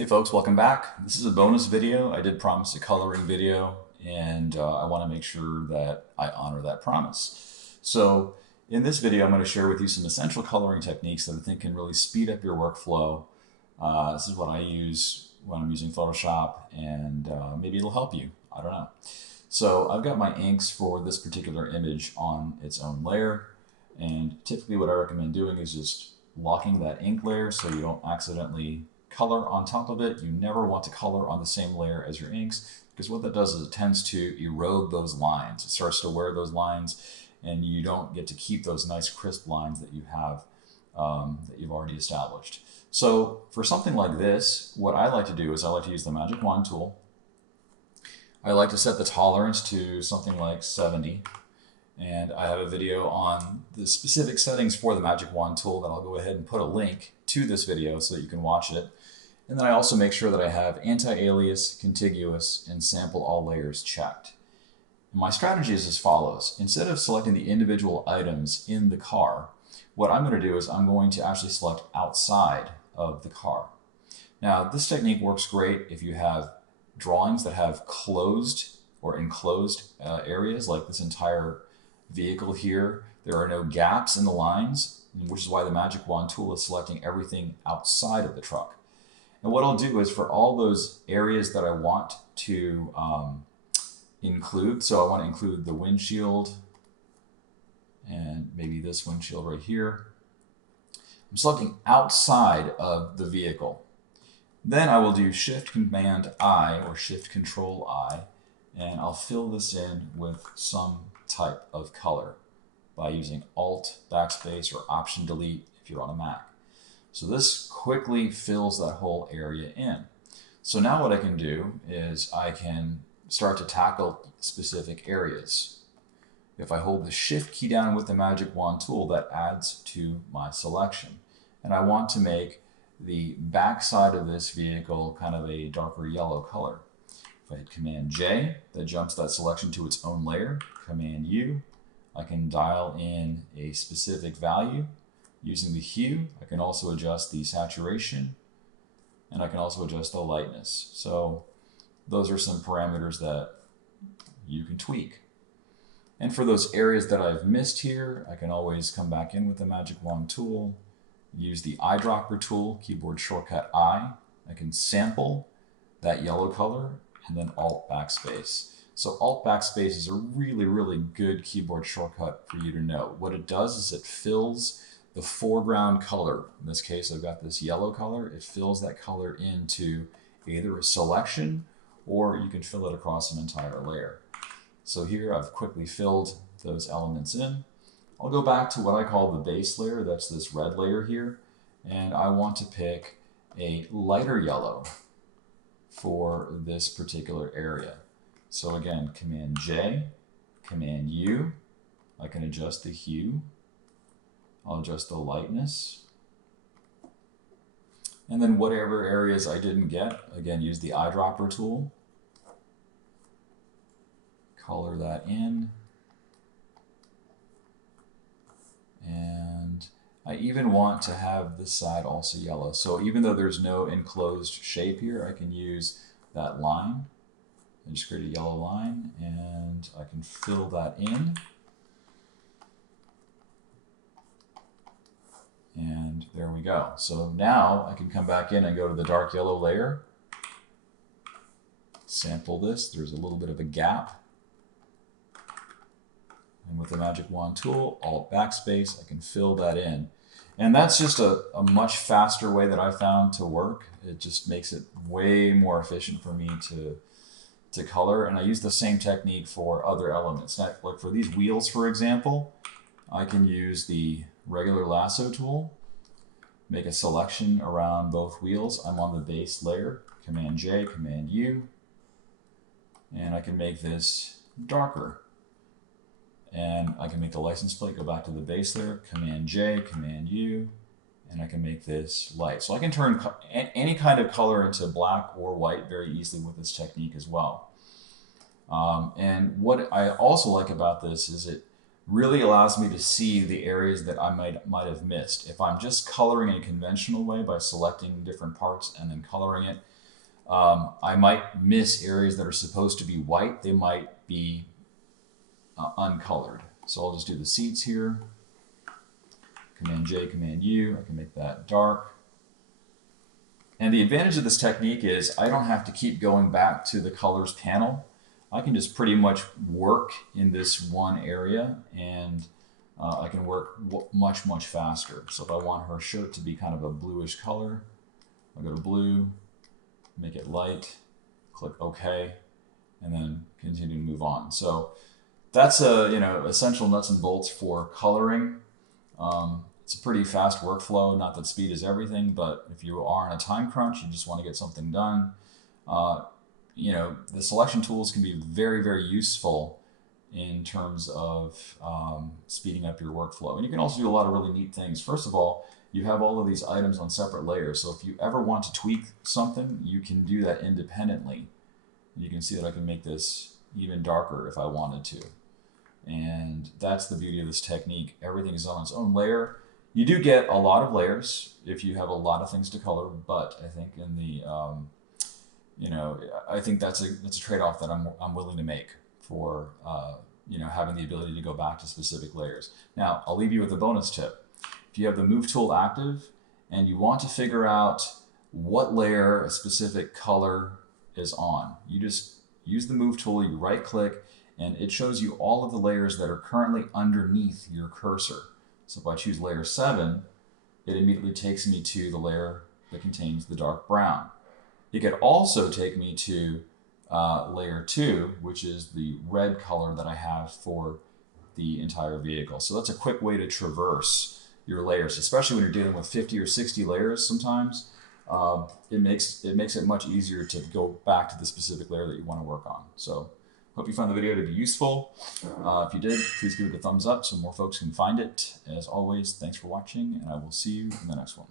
Hey folks, welcome back. This is a bonus video. I did promise a coloring video, and I want to make sure that I honor that promise. So in this video, I'm going to share with you some essential coloring techniques that I think can really speed up your workflow. This is what I use when I'm using Photoshop, and maybe it'll help you. I don't know. So I've got my inks for this particular image on its own layer, and typically what I recommend doing is just locking that ink layer so you don't accidentally color on top of it. You never want to color on the same layer as your inks, because what that does is it tends to erode those lines. It starts to wear those lines, and you don't get to keep those nice crisp lines that you have that you've already established. So for something like this, what I like to do is I like to use the magic wand tool. I like to set the tolerance to something like 70. And I have a video on the specific settings for the magic wand tool that I'll go ahead and put a link to this video so that you can watch it. And then I also make sure that I have anti-alias, contiguous, and sample all layers checked. And my strategy is as follows. Instead of selecting the individual items in the car, what I'm going to do is I'm going to actually select outside of the car. Now, this technique works great if you have drawings that have closed or enclosed areas, like this entire vehicle here. There are no gaps in the lines, which is why the magic wand tool is selecting everything outside of the truck. And what I'll do is for all those areas that I want to include, so I want to include the windshield and maybe this windshield right here, I'm selecting outside of the vehicle. Then I will do Shift Command I or Shift Control I, and I'll fill this in with some type of color by using Alt backspace or Option Delete if you're on a Mac. So this quickly fills that whole area in. So now what I can do is I can start to tackle specific areas. If I hold the Shift key down with the magic wand tool, that adds to my selection. And I want to make the back side of this vehicle kind of a darker yellow color. If I hit Command J, that jumps that selection to its own layer. Command U, I can dial in a specific value. Using the hue, I can also adjust the saturation, and I can also adjust the lightness. So those are some parameters that you can tweak. And for those areas that I've missed here, I can always come back in with the magic wand tool, use the eyedropper tool, keyboard shortcut I. I can sample that yellow color and then Alt backspace. So Alt backspace is a really, really good keyboard shortcut for you to know. What it does is it fills the foreground color. In this case, I've got this yellow color. It fills that color into either a selection or you can fill it across an entire layer. So here I've quickly filled those elements in. I'll go back to what I call the base layer. That's this red layer here. And I want to pick a lighter yellow for this particular area. So again, Command J, Command U. I can adjust the hue. I'll adjust the lightness. And then whatever areas I didn't get, again, use the eyedropper tool. Color that in. And I even want to have this side also yellow. So even though there's no enclosed shape here, I can use that line and just create a yellow line, and I can fill that in. And there we go. So now I can come back in and go to the dark yellow layer, sample this. There's a little bit of a gap. And with the magic wand tool, Alt backspace, I can fill that in. And that's just a much faster way that I found to work. It just makes it way more efficient for me to color. And I use the same technique for other elements. Like for these wheels, for example, I can use the regular lasso tool, make a selection around both wheels. I'm on the base layer, Command J, Command U, and I can make this darker. And I can make the license plate go back to the base layer, Command J, Command U, and I can make this light. So I can turn any kind of color into black or white very easily with this technique as well. And what I also like about this is it really allows me to see the areas that I might have missed. If I'm just coloring in a conventional way by selecting different parts and then coloring it, I might miss areas that are supposed to be white. They might be uncolored. So I'll just do the seats here. Command J, Command U. I can make that dark. And the advantage of this technique is I don't have to keep going back to the colors panel. I can just pretty much work in this one area, and I can work much, much faster. So if I want her shirt to be kind of a bluish color, I'll go to blue, make it light, click OK, and then continue to move on. So that's essential nuts and bolts for coloring. It's a pretty fast workflow. Not that speed is everything, but if you are in a time crunch, you just want to get something done. The selection tools can be very, very useful in terms of speeding up your workflow. And you can also do a lot of really neat things. First of all, you have all of these items on separate layers. So if you ever want to tweak something, you can do that independently. You can see that I can make this even darker if I wanted to. And that's the beauty of this technique. Everything is on its own layer. You do get a lot of layers if you have a lot of things to color, but I think in the I think that's a trade-off that I'm willing to make for having the ability to go back to specific layers. Now I'll leave you with a bonus tip. If you have the Move tool active and you want to figure out what layer a specific color is on, you just use the Move tool. You right-click, and it shows you all of the layers that are currently underneath your cursor. So if I choose layer 7, it immediately takes me to the layer that contains the dark brown. It could also take me to layer 2, which is the red color that I have for the entire vehicle. So that's a quick way to traverse your layers, especially when you're dealing with 50 or 60 layers sometimes. It makes it much easier to go back to the specific layer that you want to work on. So hope you found the video to be useful. If you did, please give it a thumbs up so more folks can find it. As always, thanks for watching, and I will see you in the next one.